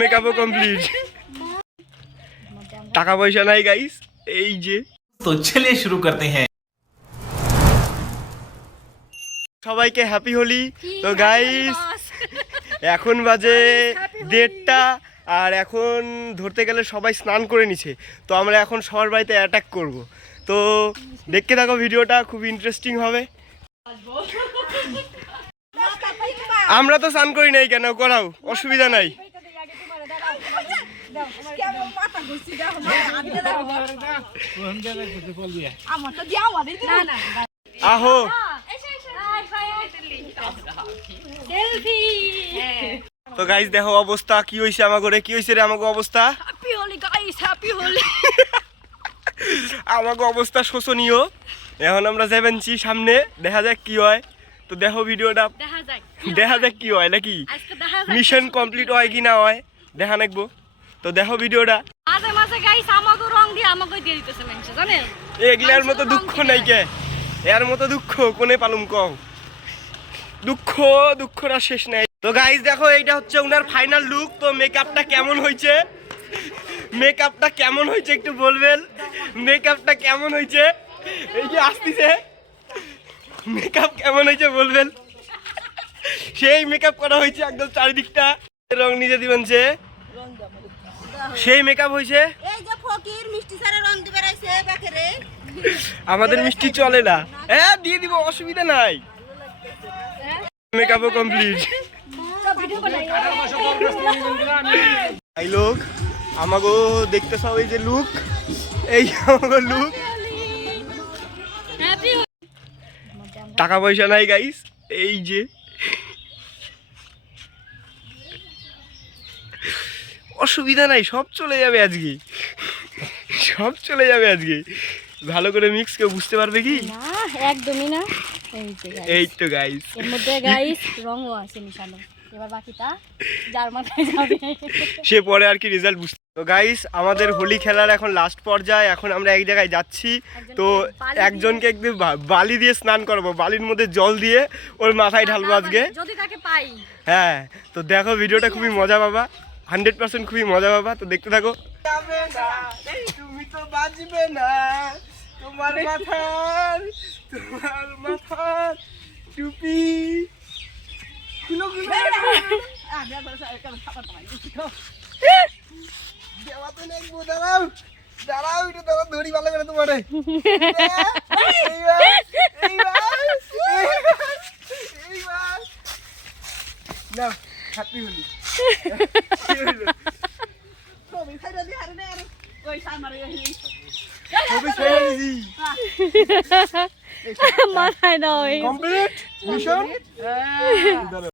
মেকআপও complete. টাকা পয়সা নাই গাইস, এই যে। তো চলিए শুরু করতে हैं। সবাইকে হ্যাপি হোলি। তো গাইস এখন বাজে 1:30 আর এখন ধরতে গেলে সবাই স্নান করে নিছে। তো আমরা এখন সবার বাড়িতে অ্যাটাক করব। তো দেখতে থাকো, ভিডিওটা খুব ইন্টারেস্টিং হবে। আমরা তো স্নান করি নাই, কেন করাও, অসুবিধা নাই। আহো তো গাইস দেখো অবস্থা কি হইছে আমাগরে, কি হইছে রে আমাগো অবস্থা। Happy Holi guys, happy Holi. আমাগো অবস্থা শোচনীয়। এখন আমরা যাবেনছি সামনে, দেখা যাক কি হয়। তো দেখো ভিডিওটা, দেখা যাক কি হয় নাকি মিশন কমপ্লিট হয় কি না হয়, দেখা নাকবো। তো দেখো ভিডিওটা। মাঝে মাঝে গাইস আমাগো রং দিয়ে আমাগো দিয়ে দিতেছে মানুষ, জানেন? এগুলার মতো দুঃখ নাই কে, এর মতো দুঃখ কোনে পালুম কও। দুঃখটা শেষ নাই। তো গাইস দেখো এইটা হচ্ছে ওনার ফাইনাল লুক। তো মেকআপটা কেমন হয়েছে, মেকআপটা কেমন হয়েছে একটু বলবেন। মেকআপটা কেমন হয়েছে, এই যে আসতেছে, মেকআপ কেমন হয়েছে বলবেন। সেই মেকআপ করা হয়েছে একদম চারিদিকটা, রং নিজে দিবেন যে সেই মেকআপ হয়েছে। এই যে ফকির মিষ্টি সারা রং দিবে রাইছে বাকেরে। আমাদের মিষ্টি চলে না, হ্যাঁ দিয়ে দিব, অসুবিধা নাই। মেকআপও কমপ্লিট। এই লোক আমাগো দেখতে চাও, এই যে লুক, এই আমাগো লুক। টাকা পয়সা নাই গাইস, এই যে অসুবিধা নাই, সব চলে যাবে আজকে, সব চলে যাবে আজকে। ভালো করে মিক্স কেউ বুঝতে পারবে কি না, একদমই না। এই তো গাইস, এর মধ্যে গাইস রংও আছে মিশানো। এবার বাকিটা যার মাথায় যাবে সে পরে আর কি রেজাল্ট বুঝতে। তো গাইস আমাদের হোলি খেলার এখন লাস্ট পর্যায়ে, এখন আমরা এক জায়গায় যাচ্ছি। তো একজনকে একদম বালি দিয়ে স্নান করবো, বালির মধ্যে জল দিয়ে ওর মাথায় ঢালবো আজকে, যদি তাকে পাই। হ্যাঁ। তো দেখো ভিডিওটা খুবই মজা পাবা, 100% খুবই মজা পাবা। তো দেখতে থাকো। তুমি তো বাজবে না, তোমার মাথার টুপি দাঁড়াও দাঁড়াও, এটা দাঁড়াও, ধরি ভালো করে তোমার। না হ্যাপি হোলি। মাথায় দাও। Complete mission.